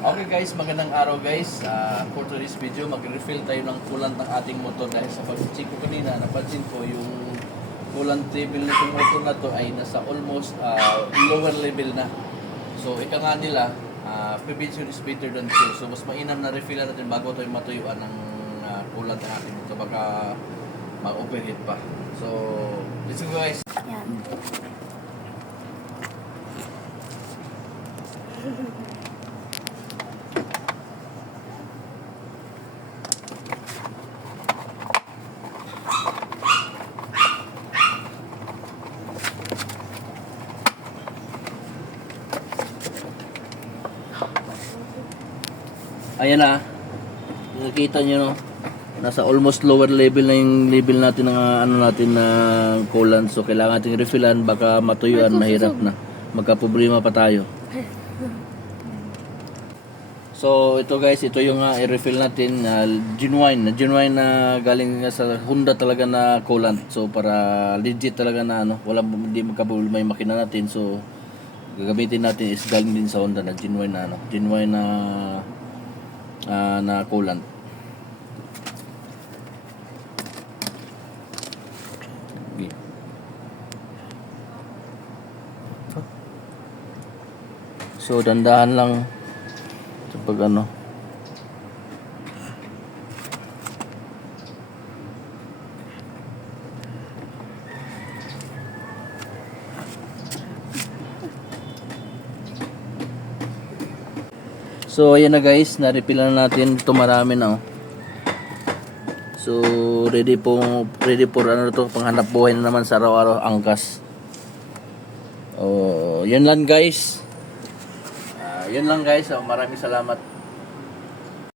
Okay guys, magandang araw guys. For today's video, mag-refill tayo ng coolant ng ating motor dahil sa pag-check ko kanina, napansin ko yung coolant level nitong motor na to ay nasa almost lower level na. So ika nga nila, prevention is better than cure. So mas mainam na refillan natin bago tayo matuyuan ng coolant ng ating motor. Baka mag-overheat pa. So, let's go guys. Yan. Ayan na. Nakikita nyo no. Nasa almost lower level na yung level natin ng ano natin na coolant. So kailangan nating refillan baka matuyuan, mahirap na. Magka-problema pa tayo. So ito guys, ito yung i-refill natin genuine na galing sa Honda talaga na coolant. So para legit talaga na ano, wala hindi magka-problema yung makina natin. So gagamitin natin is galing din sa Honda na genuine na ano, genuine na coolant. So dandahan lang sa pag ano. So ayan na guys, na-refill na natin. Ito marami na oh. So ready for ano to, panghanap buhay na naman sa araw-araw angkas. Oh, yun lang guys. Yun lang guys. Maraming salamat.